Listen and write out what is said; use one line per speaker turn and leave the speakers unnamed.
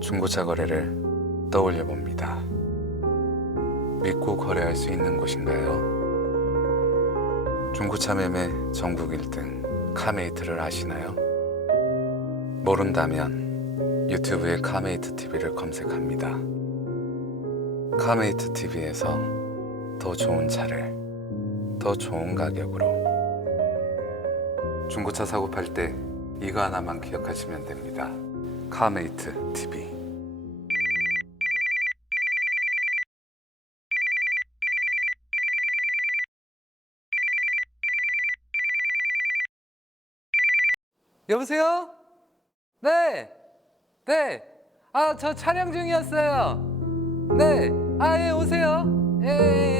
중고차 거래를 떠올려 봅니다. 믿고 거래할 수 있는 곳인가요? 중고차 매매 전국 1등 카메이트를 아시나요? 모른다면 유튜브에 카메이트 TV를 검색합니다. 카메이트 TV에서 더 좋은 차를 더 좋은 가격으로 중고차 사고 팔 때 이거 하나만 기억하시면 됩니다. 카메이트 TV.
여보세요? 네. 네. 아, 저 촬영 중이었어요. 네. 아, 예, 오세요. 예, 예, 예.